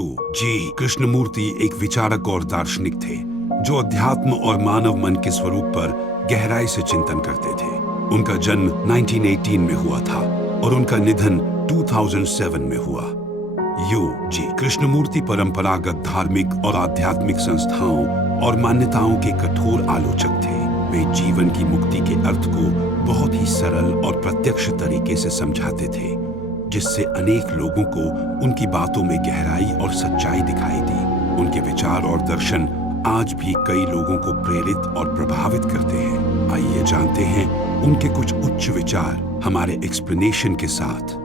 You जी कृष्णमूर्ति एक विचारक और दार्शनिक थे जो अध्यात्म और मानव मन के स्वरूप पर गहराई से चिंतन करते थे। उनका जन्म 1918 में हुआ था और उनका निधन 2007 में हुआ। यू जी कृष्णमूर्ति परंपरागत धार्मिक और आध्यात्मिक संस्थाओं और मान्यताओं के कठोर आलोचक थे। वे जीवन की मुक्ति के अर्थ को बहुत ही सरल और प्रत्यक्ष तरीके से समझाते थे, जिससे अनेक लोगों को उनकी बातों में गहराई और सच्चाई दिखाई दी। उनके विचार और दर्शन आज भी कई लोगों को प्रेरित और प्रभावित करते हैं। आइए जानते हैं उनके कुछ उच्च विचार हमारे एक्सप्लेनेशन के साथ।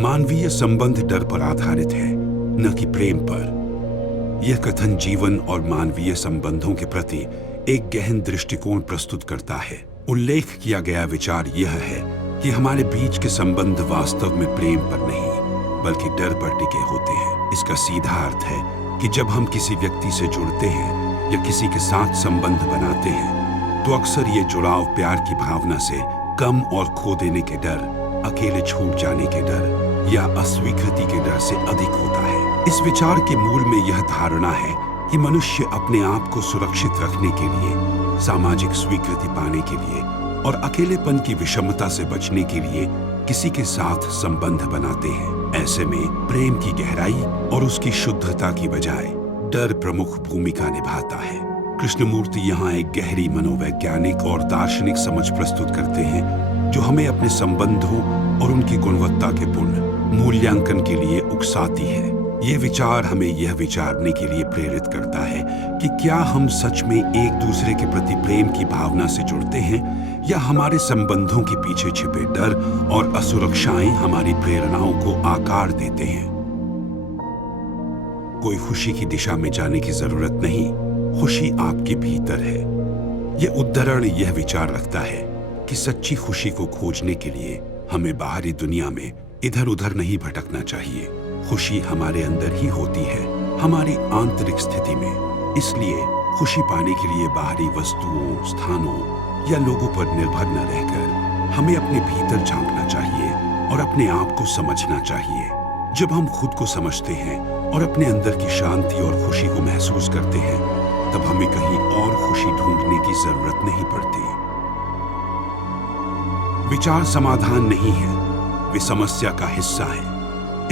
मानवीय संबंध डर पर आधारित है, न कि प्रेम पर। यह कथन जीवन और मानवीय संबंधों के प्रति एक गहन दृष्टिकोण प्रस्तुत करता है। उल्लेख किया गया विचार यह है कि हमारे बीच के संबंध वास्तव में प्रेम पर नहीं, बल्कि डर पर टिके होते हैं। इसका सीधा अर्थ है कि जब हम किसी व्यक्ति से जुड़ते हैं या किसी के साथ संबंध बनाते हैं, तो अक्सर ये जुड़ाव प्यार की भावना से कम और खो देने के डर, अकेले छूट जाने के डर या अस्वीकृति के डर से अधिक होता है। इस विचार के मूल में यह धारणा है कि मनुष्य अपने आप को सुरक्षित रखने के लिए, सामाजिक स्वीकृति पाने के लिए और अकेलेपन की विषमता से बचने के लिए किसी के साथ संबंध बनाते हैं। ऐसे में प्रेम की गहराई और उसकी शुद्धता की बजाय डर प्रमुख भूमिका निभाता है। कृष्णमूर्ति यहाँ एक गहरी मनोवैज्ञानिक और दार्शनिक समझ प्रस्तुत करते हैं, जो हमें अपने संबंधों और उनकी गुणवत्ता के पुनः मूल्यांकन के लिए उकसाती है। ये विचार हमें यह विचारने के लिए प्रेरित करता है कि क्या हम सच में एक दूसरे के प्रति प्रेम की भावना से जुड़ते हैं, या हमारे संबंधों के पीछे छिपे डर और असुरक्षाएं हमारी प्रेरणाओं को आकार देते हैं। कोई खुशी की दिशा में जाने की जरूरत नहीं, खुशी आपके भीतर है। यह उद्धरण यह विचार रखता है कि सच्ची खुशी को खोजने के लिए हमें बाहरी दुनिया में इधर उधर नहीं भटकना चाहिए। खुशी हमारे अंदर ही होती है, हमारी आंतरिक स्थिति में। इसलिए खुशी पाने के लिए बाहरी वस्तुओं, स्थानों या लोगों पर निर्भर न रहकर हमें अपने भीतर झांकना चाहिए और अपने आप को समझना चाहिए। जब हम खुद को समझते हैं और अपने अंदर की शांति और खुशी को महसूस करते हैं, तब हमें कहीं और खुशी ढूंढने की जरूरत नहीं पड़ती। विचार समाधान नहीं है, वे समस्या का हिस्सा है।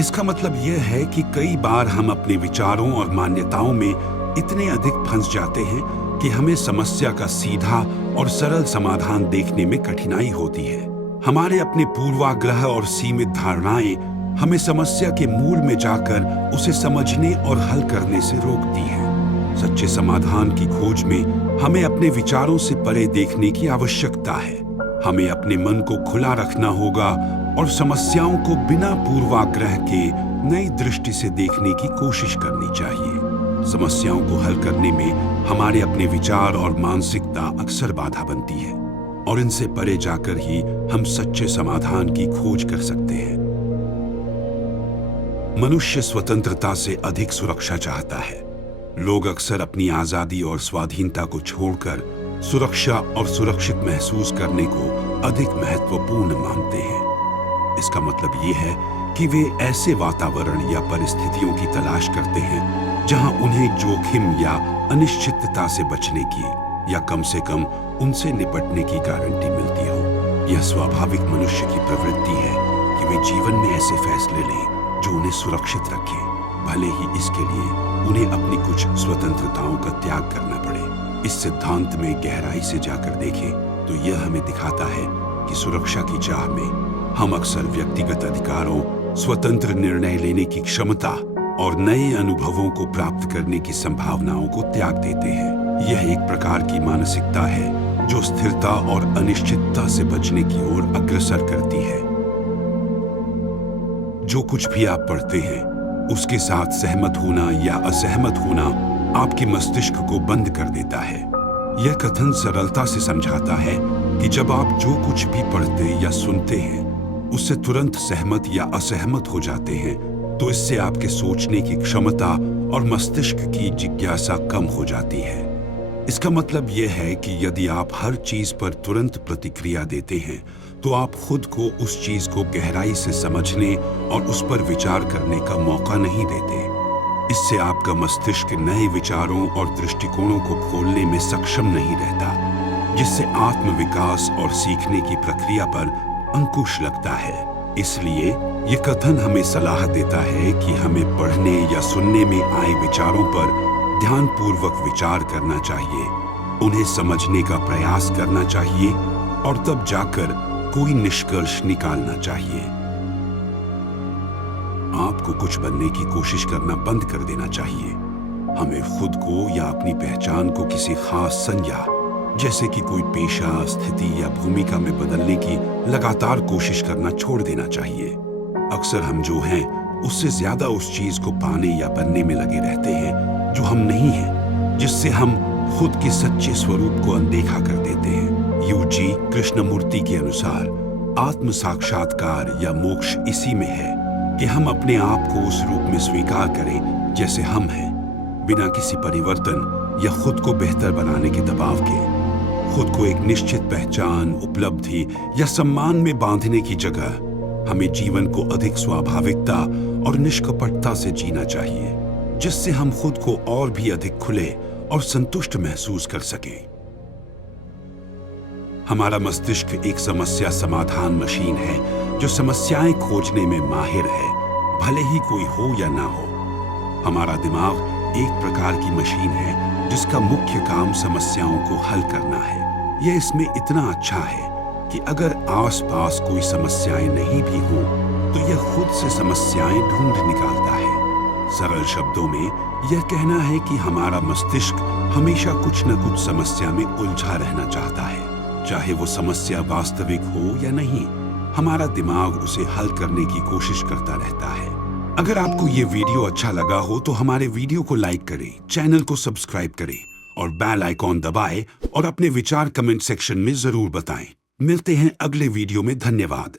इसका मतलब यह है कि कई बार हम अपने विचारों और मान्यताओं में इतने अधिक फंस जाते हैं कि हमें समस्या का सीधा और सरल समाधान देखने में कठिनाई होती है। हमारे अपने पूर्वाग्रह और सीमित धारणाएं हमें समस्या के मूल में जाकर उसे समझने और हल करने से रोकती हैं। सच्चे समाधान की खोज में हमें अपने विचारों से परे देखने की आवश्यकता है। हमें अपने मन को खुला रखना होगा और समस्याओं को बिना पूर्वाग्रह के नई दृष्टि से देखने की कोशिश करनी चाहिए। समस्याओं को हल करने में हमारे अपने विचार और मानसिकता अक्सर बाधा बनती है, और इनसे परे जाकर ही हम सच्चे समाधान की खोज कर सकते हैं। मनुष्य स्वतंत्रता से अधिक सुरक्षा चाहता है। लोग अक्सर अपनी आजादी और स्वाधीनता को छोड़कर सुरक्षा और सुरक्षित महसूस करने को अधिक महत्वपूर्ण मानते हैं। इसका मतलब ये है कि वे ऐसे वातावरण या परिस्थितियों की तलाश करते हैं जहां उन्हें जोखिम या अनिश्चितता से बचने की या कम से कम उनसे निपटने की गारंटी मिलती हो। यह स्वाभाविक मनुष्य की प्रवृत्ति है कि वे जीवन में ऐसे फैसले लें जो उन्हें सुरक्षित रखें, भले ही इसके लिए उन्हें अपनी कुछ स्वतंत्रताओं का त्याग करना पड़े। इस सिद्धांत में गहराई से जाकर देखें तो यह हमें दिखाता है कि सुरक्षा की चाह में हम अक्सर व्यक्तिगत अधिकारों, स्वतंत्र निर्णय लेने की क्षमता और नए अनुभवों को प्राप्त करने की संभावनाओं को त्याग देते हैं। यह एक प्रकार की मानसिकता है जो स्थिरता और अनिश्चितता से बचने की ओर अग्रसर करती है। जो कुछ भी आप पढ़ते हैं, उसके साथ सहमत होना या असहमत होना आपके मस्तिष्क को बंद कर देता है। यह कथन सरलता से समझाता है कि जब आप जो कुछ भी पढ़ते या सुनते हैं, उससे तुरंत सहमत या असहमत हो जाते हैं, तो इससे आपके सोचने की क्षमता और मस्तिष्क की जिज्ञासा कम हो जाती है। इसका मतलब यह है कि यदि आप हर चीज पर तुरंत प्रतिक्रिया देते हैं, तो आप खुद को उस चीज को गहराई से समझने और उस पर विचार करने का मौका नहीं देते। इससे आपका मस्तिष्क नए विचारों और दृष्टिकोणों को खोलने में सक्षम नहीं रहता, जिससे आत्मविकास और सीखने की प्रक्रिया पर अंकुश लगता है। इसलिए ये कथन हमें सलाह देता है कि हमें पढ़ने या सुनने में आए विचारों पर ध्यानपूर्वक विचार करना चाहिए, उन्हें समझने का प्रयास करना चाहिए और तब जाकर कोई निष्कर्ष निकालना चाहिए। आपको कुछ बनने की कोशिश करना बंद कर देना चाहिए। हमें खुद को या अपनी पहचान को किसी खास संज्ञा, जैसे कि कोई पेशा, स्थिति या भूमिका में बदलने की लगातार कोशिश करना छोड़ देना चाहिए। अक्सर हम जो हैं उससे ज्यादा उस चीज को पाने या बनने में लगे रहते हैं जो हम नहीं हैं, जिससे हम खुद के सच्चे स्वरूप को अनदेखा कर देते हैं। यूजी कृष्णमूर्ति के अनुसार आत्म साक्षात्कार या मोक्ष इसी में है कि हम अपने आप को उस रूप में स्वीकार करें जैसे हम हैं, बिना किसी परिवर्तन या खुद को बेहतर बनाने के दबाव के। खुद को एक निश्चित पहचान, उपलब्धि या सम्मान में बांधने की जगह हमें जीवन को अधिक स्वाभाविकता और निष्कपटता से जीना चाहिए, जिससे हम खुद को और भी अधिक खुले और संतुष्ट महसूस कर सकें। हमारा मस्तिष्क एक समस्या समाधान मशीन है जो समस्याएं खोजने में माहिर है, भले ही कोई हो या ना हो। हमारा दिमाग एक प्रकार की मशीन है जिसका मुख्य काम समस्याओं को हल करना है। यह इसमें इतना अच्छा है कि अगर आसपास कोई समस्याएं नहीं भी हो तो यह खुद से समस्याएं ढूंढ निकालता है। सरल शब्दों में यह कहना है कि हमारा मस्तिष्क हमेशा कुछ न कुछ समस्या में उलझा रहना चाहता है, चाहे वो समस्या वास्तविक हो या नहीं। हमारा दिमाग उसे हल करने की कोशिश करता रहता है। अगर आपको ये वीडियो अच्छा लगा हो तो हमारे वीडियो को लाइक करें, चैनल को सब्सक्राइब करें और बेल आइकॉन दबाएं और अपने विचार कमेंट सेक्शन में जरूर बताएं। मिलते हैं अगले वीडियो में। धन्यवाद।